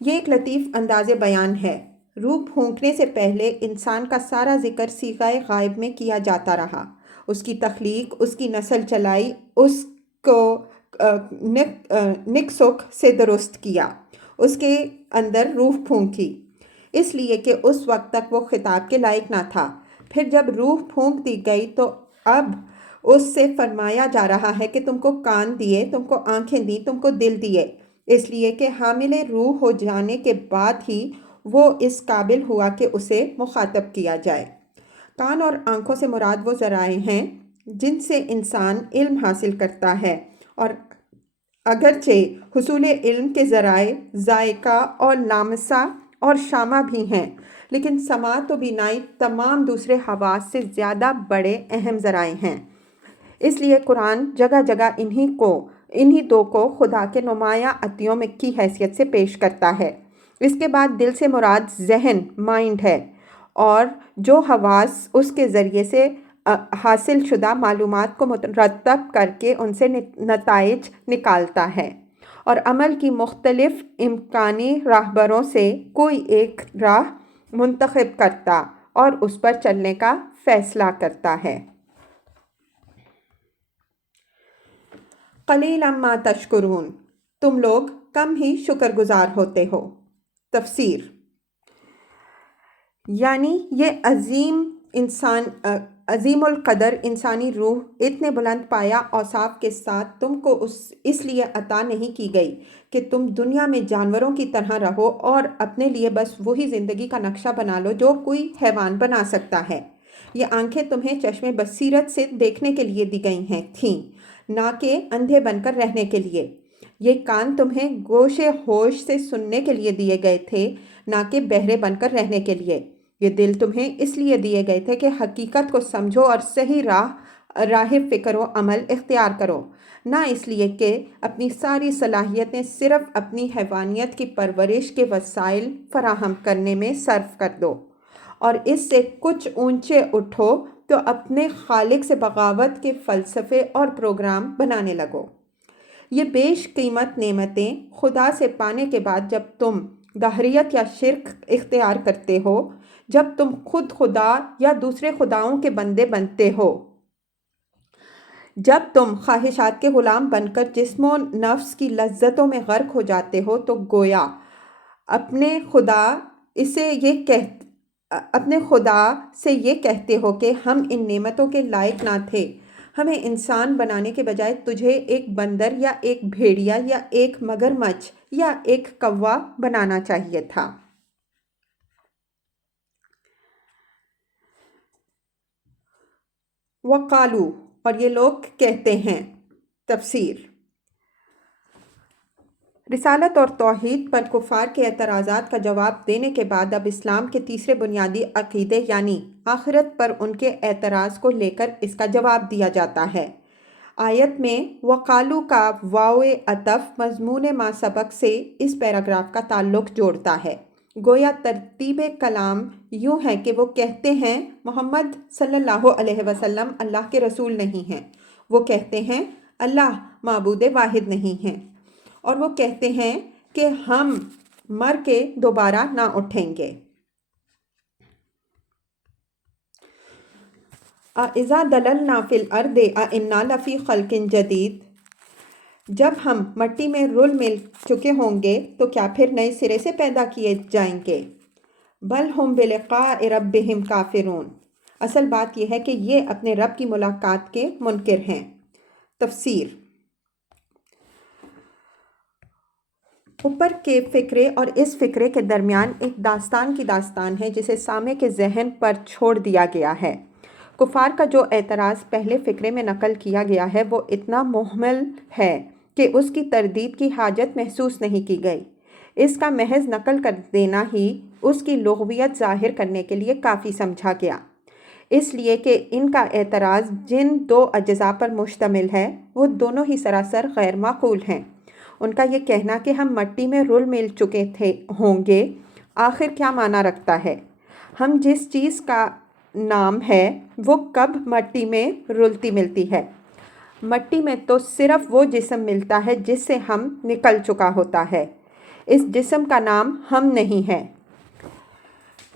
یہ ایک لطیف انداز بیان ہے۔ روح پھونکنے سے پہلے انسان کا سارا ذکر صیغۂ غائب میں کیا جاتا رہا، اس کی تخلیق، اس کی نسل چلائی، اس کو نکسک سے درست کیا، اس کے اندر روح پھونکی، اس لیے کہ اس وقت تک وہ خطاب کے لائق نہ تھا۔ پھر جب روح پھونک دی گئی تو اب اس سے فرمایا جا رہا ہے کہ تم کو کان دیے، تم کو آنکھیں دی، تم کو دل دیے، اس لیے کہ حامل روح ہو جانے کے بعد ہی وہ اس قابل ہوا کہ اسے مخاطب کیا جائے۔ کان اور آنکھوں سے مراد وہ ذرائع ہیں جن سے انسان علم حاصل کرتا ہے، اور اگرچہ حصول علم کے ذرائع ذائقہ اور لامسہ اور شامہ بھی ہیں، لیکن سماعت و بینائی تمام دوسرے حواس سے زیادہ بڑے اہم ذرائع ہیں۔ اس لیے قرآن جگہ جگہ انہی دو کو خدا کے نمایاں عطیوں میں کی حیثیت سے پیش کرتا ہے۔ اس کے بعد دل سے مراد ذہن، مائنڈ ہے، اور جو حواس اس کے ذریعے سے حاصل شدہ معلومات کو مرتب کر کے ان سے نتائج نکالتا ہے، اور عمل کی مختلف امکانی راہبروں سے کوئی ایک راہ منتخب کرتا اور اس پر چلنے کا فیصلہ کرتا ہے۔ قلیلا ما تشکرون، تم لوگ کم ہی شکر گزار ہوتے ہو۔ تفسیر: یعنی یہ عظیم القدر انسانی روح اتنے بلند پایہ اوصاف کے ساتھ تم کو اس لیے عطا نہیں کی گئی کہ تم دنیا میں جانوروں کی طرح رہو اور اپنے لیے بس وہی زندگی کا نقشہ بنا لو جو کوئی حیوان بنا سکتا ہے۔ یہ آنکھیں تمہیں چشم بصیرت سے دیکھنے کے لیے دی گئی تھیں، نہ کہ اندھے بن کر رہنے کے لیے۔ یہ کان تمہیں گوش ہوش سے سننے کے لیے دیے گئے تھے، نہ کہ بہرے بن کر رہنے کے لیے۔ یہ دل تمہیں اس لیے دیے گئے تھے کہ حقیقت کو سمجھو اور صحیح راہ فکر و عمل اختیار کرو، نہ اس لیے کہ اپنی ساری صلاحیتیں صرف اپنی حیوانیت کی پرورش کے وسائل فراہم کرنے میں صرف کر دو، اور اس سے کچھ اونچے اٹھو تو اپنے خالق سے بغاوت کے فلسفے اور پروگرام بنانے لگو۔ یہ بیش قیمت نعمتیں خدا سے پانے کے بعد جب تم دہریت یا شرک اختیار کرتے ہو، جب تم خود خدا یا دوسرے خداؤں کے بندے بنتے ہو، جب تم خواہشات کے غلام بن کر جسم و نفس کی لذتوں میں غرق ہو جاتے ہو، تو گویا اپنے خدا سے یہ کہتے ہو کہ ہم ان نعمتوں کے لائق نہ تھے، ہمیں انسان بنانے کے بجائے تجھے ایک بندر یا ایک بھیڑیا یا ایک مگرمچھ یا ایک کوا بنانا چاہیے تھا۔ وقالو، اور یہ لوگ کہتے ہیں۔ تفسیر: رسالت اور توحید پر کفار کے اعتراضات کا جواب دینے کے بعد اب اسلام کے تیسرے بنیادی عقیدے یعنی آخرت پر ان کے اعتراض کو لے کر اس کا جواب دیا جاتا ہے۔ آیت میں وقالو کا واو عطف مضمون ما سبق سے اس پیراگراف کا تعلق جوڑتا ہے۔ گویا ترتیب کلام یوں ہے کہ وہ کہتے ہیں محمد صلی اللہ علیہ وسلم اللہ کے رسول نہیں ہیں، وہ کہتے ہیں اللہ معبود واحد نہیں ہیں، اور وہ کہتے ہیں کہ ہم مر کے دوبارہ نہ اٹھیں گے۔ اَإِذَا ضَلَلْنَا فِي الْأَرْضِ أَإِنَّا لَفِي خَلْقٍ جَدِيدٍ، جب ہم مٹی میں رل مل چکے ہوں گے تو کیا پھر نئے سرے سے پیدا کیے جائیں گے؟ بل ہم بلقاء ربہم کافرون، اصل بات یہ ہے کہ یہ اپنے رب کی ملاقات کے منکر ہیں۔ تفسیر: اوپر کے فقرے اور اس فقرے کے درمیان ایک داستان کی داستان ہے جسے سامع کے ذہن پر چھوڑ دیا گیا ہے۔ کفار کا جو اعتراض پہلے فقرے میں نقل کیا گیا ہے وہ اتنا محمل ہے کہ اس کی تردید کی حاجت محسوس نہیں کی گئی۔ اس کا محض نقل کر دینا ہی اس کی لغویت ظاہر کرنے کے لیے کافی سمجھا گیا، اس لیے کہ ان کا اعتراض جن دو اجزاء پر مشتمل ہے وہ دونوں ہی سراسر غیر معقول ہیں۔ ان کا یہ کہنا کہ ہم مٹی میں رل مل چکے ہوں گے آخر کیا معنی رکھتا ہے؟ ہم جس چیز کا نام ہے وہ کب مٹی میں رلتی ملتی ہے؟ مٹی میں تو صرف وہ جسم ملتا ہے جس سے ہم نکل چکا ہوتا ہے، اس جسم کا نام ہم نہیں ہے۔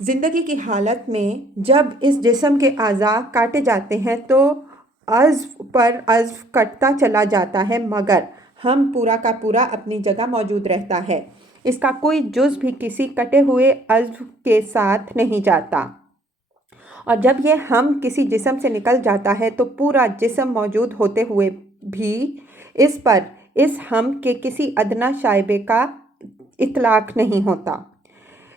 زندگی کی حالت میں جب اس جسم کے اعضاء کاٹے جاتے ہیں تو عضو پر عضو کٹتا چلا جاتا ہے، مگر ہم پورا کا پورا اپنی جگہ موجود رہتا ہے، اس کا کوئی جز بھی کسی کٹے ہوئے عضو کے ساتھ نہیں جاتا، اور جب یہ ہم کسی جسم سے نکل جاتا ہے تو پورا جسم موجود ہوتے ہوئے بھی اس پر اس ہم کے کسی ادنا شائبے کا اطلاق نہیں ہوتا۔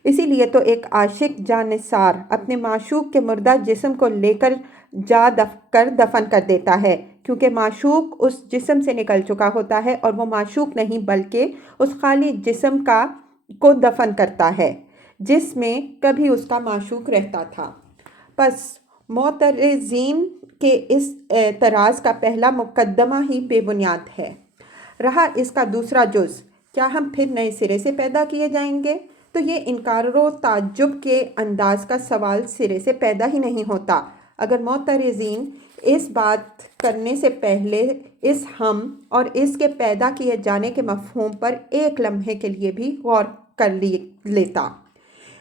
اسی لیے تو ایک عاشق جانثار اپنے معشوق کے مردہ جسم کو لے کر دفن کر دیتا ہے، کیونکہ معشوق اس جسم سے نکل چکا ہوتا ہے اور وہ معشوق نہیں بلکہ اس خالی جسم کو دفن کرتا ہے جس میں کبھی اس کا معشوق رہتا تھا۔ پس معترضین کے اس اعتراض کا پہلا مقدمہ ہی بے بنیاد ہے۔ رہا اس کا دوسرا جز، کیا ہم پھر نئے سرے سے پیدا کیے جائیں گے؟ تو یہ انکار و تعجب کے انداز کا سوال سرے سے پیدا ہی نہیں ہوتا۔ اگر معترضین اس بات کرنے سے پہلے اس ہم اور اس کے پیدا کیے جانے کے مفہوم پر ایک لمحے کے لیے بھی غور کر لیتا،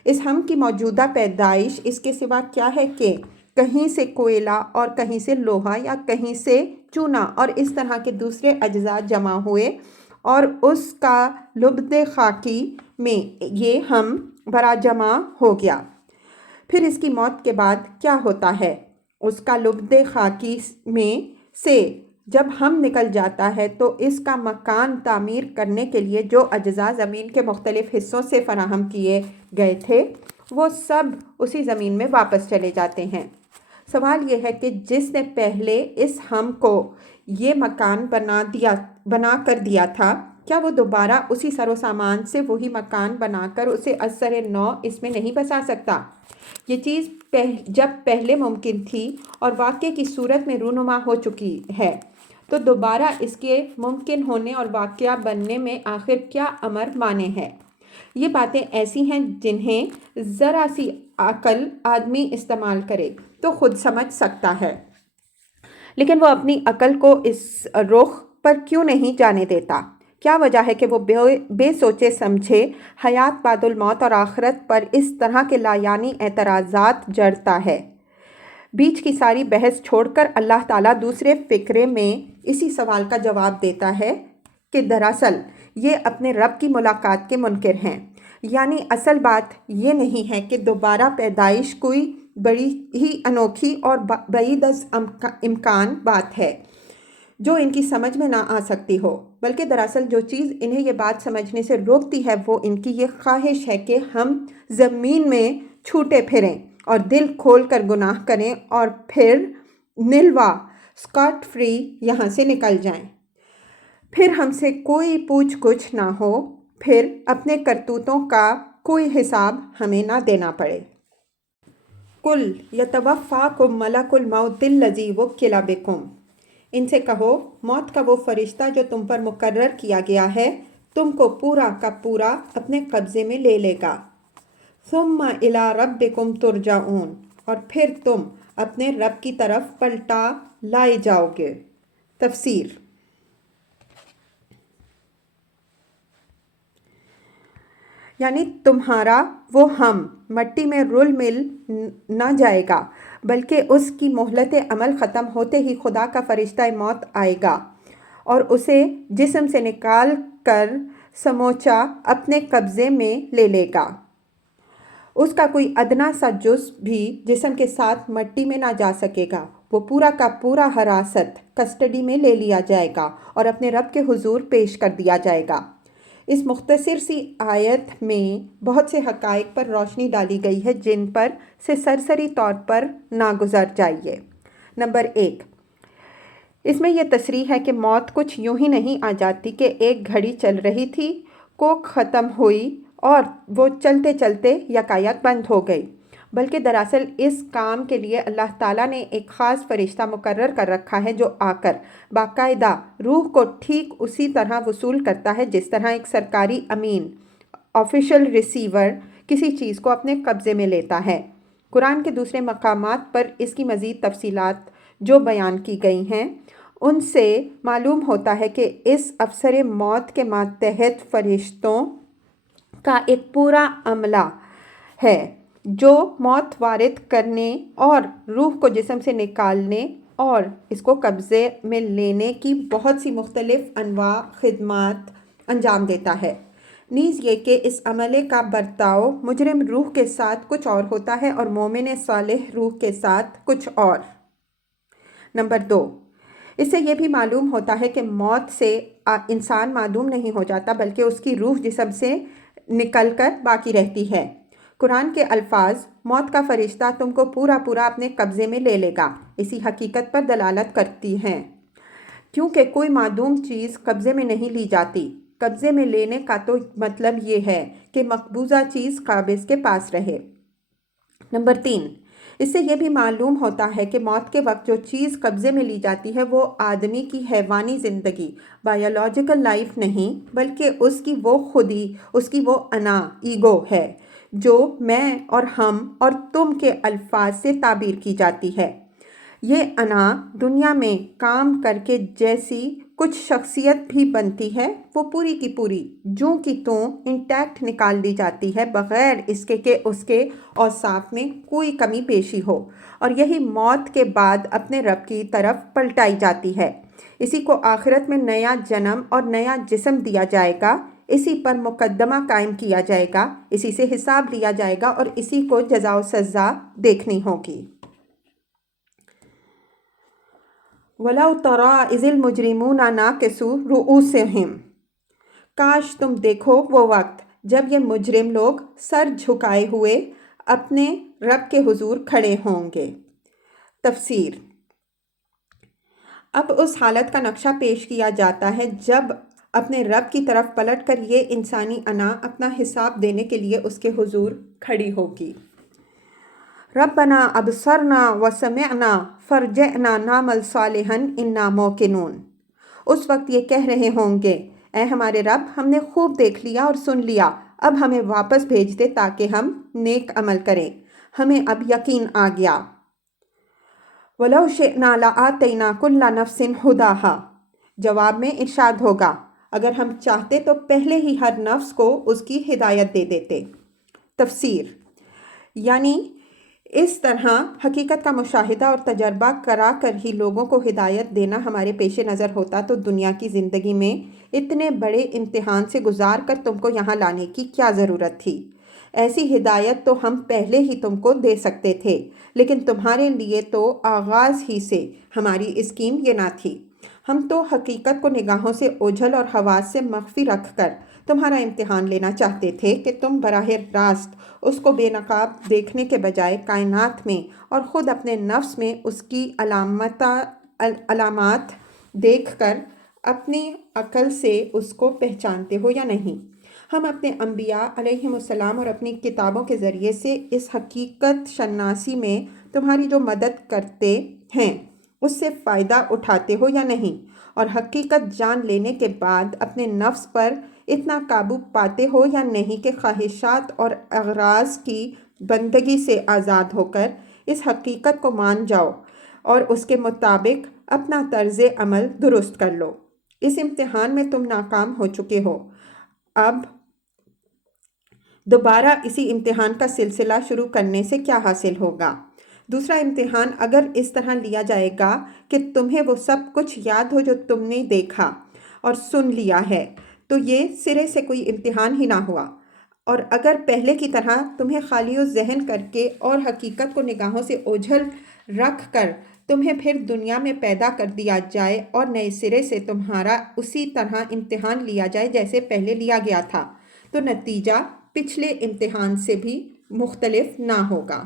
اس ہم کی موجودہ پیدائش اس کے سوا کیا ہے کہ کہیں سے کوئلہ اور کہیں سے لوہا یا کہیں سے چونا اور اس طرح کے دوسرے اجزاء جمع ہوئے اور اس کا لبد خاکی میں یہ ہم برا جمع ہو گیا۔ پھر اس کی موت کے بعد کیا ہوتا ہے؟ اس کا لبد خاکی میں سے جب ہم نکل جاتا ہے تو اس کا مکان تعمیر کرنے کے لیے جو اجزاء زمین کے مختلف حصوں سے فراہم کیے گئے تھے وہ سب اسی زمین میں واپس چلے جاتے ہیں۔ سوال یہ ہے کہ جس نے پہلے اس ہم کو یہ مکان بنا کر دیا تھا، کیا وہ دوبارہ اسی سر و سامان سے وہی مکان بنا کر اسے از سر نو اس میں نہیں بسا سکتا؟ یہ چیز جب پہلے ممکن تھی اور واقعے کی صورت میں رونما ہو چکی ہے تو دوبارہ اس کے ممکن ہونے اور واقعہ بننے میں آخر کیا امر مانے ہے؟ یہ باتیں ایسی ہیں جنہیں ذرا سی عقل آدمی استعمال کرے تو خود سمجھ سکتا ہے، لیکن وہ اپنی عقل کو اس رخ پر کیوں نہیں جانے دیتا؟ کیا وجہ ہے کہ وہ بے سوچے سمجھے حیات بعد الموت اور آخرت پر اس طرح کے لایعنی اعتراضات جڑتا ہے؟ بیچ کی ساری بحث چھوڑ کر اللہ تعالیٰ دوسرے فقرے میں اسی سوال کا جواب دیتا ہے کہ دراصل یہ اپنے رب کی ملاقات کے منکر ہیں، یعنی اصل بات یہ نہیں ہے کہ دوبارہ پیدائش کوئی بڑی ہی انوکھی اور بعید از امکان بات ہے جو ان کی سمجھ میں نہ آ سکتی ہو، بلکہ دراصل جو چیز انہیں یہ بات سمجھنے سے روکتی ہے وہ ان کی یہ خواہش ہے کہ ہم زمین میں چھوٹے پھریں اور دل کھول کر گناہ کریں اور پھر نلوا اسکاٹ فری یہاں سے نکل جائیں، پھر ہم سے کوئی پوچھ گچھ نہ ہو، پھر اپنے کرتوتوں کا کوئی حساب ہمیں نہ دینا پڑے۔ قُلْ يَتَوَفَّاكُم مَلَكُ الْمَوْتِ الَّذِي وُكِّلَ بِكُم، ان سے کہو موت کا وہ فرشتہ جو تم پر مقرر کیا گیا ہے تم کو پورا کا پورا اپنے قبضے میں لے لے گا۔ ثُمَّ إِلَىٰ رَبِّكُمْ تُرْجَعُونَ، اور پھر تم اپنے رب کی طرف پلٹا لائے جاؤ گے۔ تفسیر۔ یعنی تمہارا وہ ہم مٹی میں رل مل نہ جائے گا بلکہ اس کی مہلت عمل ختم ہوتے ہی خدا کا فرشتہ موت آئے گا اور اسے جسم سے نکال کر سموچا اپنے قبضے میں لے لے گا۔ اس کا کوئی ادنا سا جز بھی جسم کے ساتھ مٹی میں نہ جا سکے گا، وہ پورا کا پورا حراست کسٹڈی میں لے لیا جائے گا اور اپنے رب کے حضور پیش کر دیا جائے گا۔ اس مختصر سی آیت میں بہت سے حقائق پر روشنی ڈالی گئی ہے جن پر سے سرسری طور پر نہ گزر جائیے۔ نمبر 1، اس میں یہ تصریح ہے کہ موت کچھ یوں ہی نہیں آ جاتی کہ ایک گھڑی چل رہی تھی، کوک ختم ہوئی اور وہ چلتے چلتے یکایک بند ہو گئی، بلکہ دراصل اس کام کے لیے اللہ تعالیٰ نے ایک خاص فرشتہ مقرر کر رکھا ہے جو آ کر باقاعدہ روح کو ٹھیک اسی طرح وصول کرتا ہے جس طرح ایک سرکاری امین آفیشل ریسیور کسی چیز کو اپنے قبضے میں لیتا ہے۔ قرآن کے دوسرے مقامات پر اس کی مزید تفصیلات جو بیان کی گئی ہیں ان سے معلوم ہوتا ہے کہ اس افسر موت کے ماتحت فرشتوں کا ایک پورا عملہ ہے جو موت وارد کرنے اور روح کو جسم سے نکالنے اور اس کو قبضے میں لینے کی بہت سی مختلف انواع خدمات انجام دیتا ہے۔ نیز یہ کہ اس عملے کا برتاؤ مجرم روح کے ساتھ کچھ اور ہوتا ہے اور مومن صالح روح کے ساتھ کچھ اور۔ نمبر 2، اس سے یہ بھی معلوم ہوتا ہے کہ موت سے انسان معدوم نہیں ہو جاتا بلکہ اس کی روح جسم سے نکل کر باقی رہتی ہے۔ قرآن کے الفاظ موت کا فرشتہ تم کو پورا اپنے قبضے میں لے لے گا اسی حقیقت پر دلالت کرتی ہیں، کیونکہ کوئی معدوم چیز قبضے میں نہیں لی جاتی۔ قبضے میں لینے کا تو مطلب یہ ہے کہ مقبوضہ چیز قابض کے پاس رہے۔ نمبر 3، اس سے یہ بھی معلوم ہوتا ہے کہ موت کے وقت جو چیز قبضے میں لی جاتی ہے وہ آدمی کی حیوانی زندگی، بایولوجیکل لائف نہیں، بلکہ اس کی وہ خودی، اس کی وہ انا، ایگو ہے جو میں اور ہم اور تم کے الفاظ سے تعبیر کی جاتی ہے۔ یہ انا دنیا میں کام کر کے جیسی کچھ شخصیت بھی بنتی ہے، وہ پوری کی پوری جوں کی توں انٹیکٹ نکال دی جاتی ہے بغیر اس کے کہ اس کے اوصاف میں کوئی کمی پیشی ہو، اور یہی موت کے بعد اپنے رب کی طرف پلٹائی جاتی ہے۔ اسی کو آخرت میں نیا جنم اور نیا جسم دیا جائے گا، اسی پر مقدمہ قائم کیا جائے گا، اسی سے حساب لیا جائے گا اور اسی کو جزا و سزا دیکھنی ہوگی۔ وَلَوْ تَرَىٰ إِذِ الْمُجْرِمُونَ نَاكِسُو رُءُوسِهِمْ، کاش تم دیکھو وہ وقت جب یہ مجرم لوگ سر جھکائے ہوئے اپنے رب کے حضور کھڑے ہوں گے۔ تفسیر۔ اب اس حالت کا نقشہ پیش کیا جاتا ہے جب اپنے رب کی طرف پلٹ کر یہ انسانی انا اپنا حساب دینے کے لیے اس کے حضور کھڑی ہوگی۔ ربنا ابصرنا وسمعنا فرجعنا نعمل صالحا انا موقنون۔ اس وقت یہ کہہ رہے ہوں گے، اے ہمارے رب، ہم نے خوب دیکھ لیا اور سن لیا، اب ہمیں واپس بھیج دے تاکہ ہم نیک عمل کریں، ہمیں اب یقین آ گیا۔ وَلَوْ شِئْنَا لَآتَيْنَا كُلَّ نَفْسٍ هُدَاهَا، جواب میں ارشاد ہوگا، اگر ہم چاہتے تو پہلے ہی ہر نفس کو اس کی ہدایت دے دیتے۔ تفسیر۔ یعنی اس طرح حقیقت کا مشاہدہ اور تجربہ کرا کر ہی لوگوں کو ہدایت دینا ہمارے پیش نظر ہوتا تو دنیا کی زندگی میں اتنے بڑے امتحان سے گزار کر تم کو یہاں لانے کی کیا ضرورت تھی؟ ایسی ہدایت تو ہم پہلے ہی تم کو دے سکتے تھے، لیکن تمہارے لیے تو آغاز ہی سے ہماری اسکیم یہ نہ تھی۔ ہم تو حقیقت کو نگاہوں سے اوجھل اور حواس سے مخفی رکھ کر تمہارا امتحان لینا چاہتے تھے کہ تم براہ راست اس کو بے نقاب دیکھنے کے بجائے کائنات میں اور خود اپنے نفس میں اس کی علامات دیکھ کر اپنی عقل سے اس کو پہچانتے ہو یا نہیں۔ ہم اپنے انبیاء علیہم السلام اور اپنی کتابوں کے ذریعے سے اس حقیقت شناسی میں تمہاری جو مدد کرتے ہیں اس سے فائدہ اٹھاتے ہو یا نہیں، اور حقیقت جان لینے کے بعد اپنے نفس پر اتنا قابو پاتے ہو یا نہیں کہ خواہشات اور اغراض کی بندگی سے آزاد ہو کر اس حقیقت کو مان جاؤ اور اس کے مطابق اپنا طرز عمل درست کر لو۔ اس امتحان میں تم ناکام ہو چکے ہو، اب دوبارہ اسی امتحان کا سلسلہ شروع کرنے سے کیا حاصل ہوگا؟ دوسرا امتحان اگر اس طرح لیا جائے گا کہ تمہیں وہ سب کچھ یاد ہو جو تم نے دیکھا اور سن لیا ہے تو یہ سرے سے کوئی امتحان ہی نہ ہوا، اور اگر پہلے کی طرح تمہیں خالی و ذہن کر کے اور حقیقت کو نگاہوں سے اوجھل رکھ کر تمہیں پھر دنیا میں پیدا کر دیا جائے اور نئے سرے سے تمہارا اسی طرح امتحان لیا جائے جیسے پہلے لیا گیا تھا، تو نتیجہ پچھلے امتحان سے بھی مختلف نہ ہوگا۔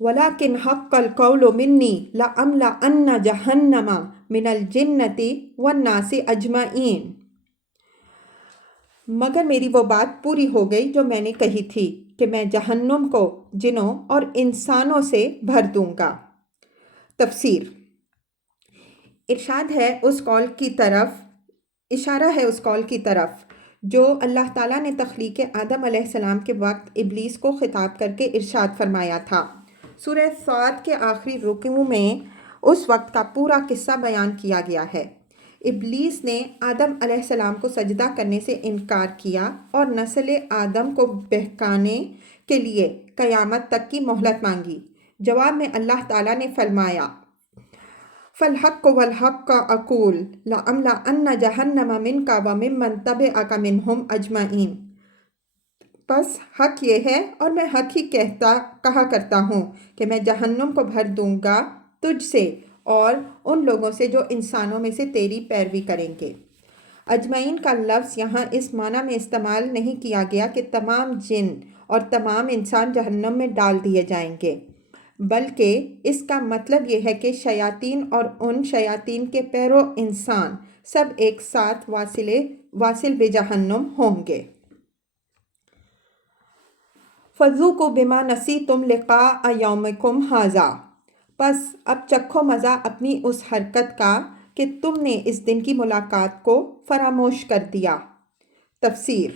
وَلَكِنْ حَقَّ الْقَوْلُ مِنِّي لَأَمْلَأَنَّ جَهَنَّمَ مِنَ الْجِنَّةِ وَالنَّاسِ أَجْمَعِينَ، مگر میری وہ بات پوری ہو گئی جو میں نے کہی تھی کہ میں جہنم کو جنوں اور انسانوں سے بھر دوں گا۔ تفسیر۔ اشارہ ہے اس قول کی طرف جو اللہ تعالیٰ نے تخلیق آدم علیہ السلام کے وقت ابلیس کو خطاب کر کے ارشاد فرمایا تھا۔ سورہ صاد کے آخری رکوع میں اس وقت کا پورا قصہ بیان کیا گیا ہے۔ ابلیس نے آدم علیہ السلام کو سجدہ کرنے سے انکار کیا اور نسل آدم کو بہکانے کے لیے قیامت تک کی مہلت مانگی۔ جواب میں اللہ تعالیٰ نے فرمایا فالحق والحق اقول لأملأن جہنم منک وممن تبعک منہم اجمعین۔ بس حق یہ ہے اور میں حق ہی کہا کرتا ہوں کہ میں جہنم کو بھر دوں گا تجھ سے اور ان لوگوں سے جو انسانوں میں سے تیری پیروی کریں گے۔ اجمعین کا لفظ یہاں اس معنی میں استعمال نہیں کیا گیا کہ تمام جن اور تمام انسان جہنم میں ڈال دیے جائیں گے، بلکہ اس کا مطلب یہ ہے کہ شیاطین اور ان شیاطین کے پیرو انسان سب ایک ساتھ واصل بجہنم ہوں گے۔ فَذُوقُوا بِمَا نَسِیتُمْ لِقَاءَ یَوْمِکُمْ ھَٰذَا، پس اب چکھو مزہ اپنی اس حرکت کا کہ تم نے اس دن کی ملاقات کو فراموش کر دیا۔ تفسیر: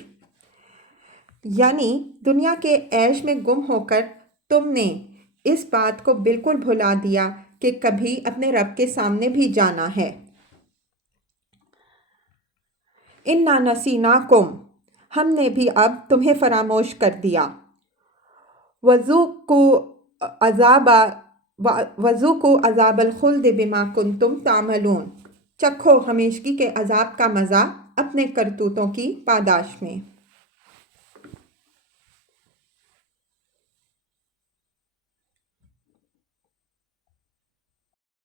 یعنی دنیا کے عیش میں گم ہو کر تم نے اس بات کو بالکل بھلا دیا کہ کبھی اپنے رب کے سامنے بھی جانا ہے۔ اِنَّا نَسِینَاکُمْ، ہم نے بھی اب تمہیں فراموش کر دیا۔ وَذُوقُوا عَذَابَ الْخُلْدِ بِمَا كُنتُمْ تَعْمَلُونَ، چکھو ہمیشگی کے عذاب کا مزہ اپنے کرتوتوں کی پاداش میں۔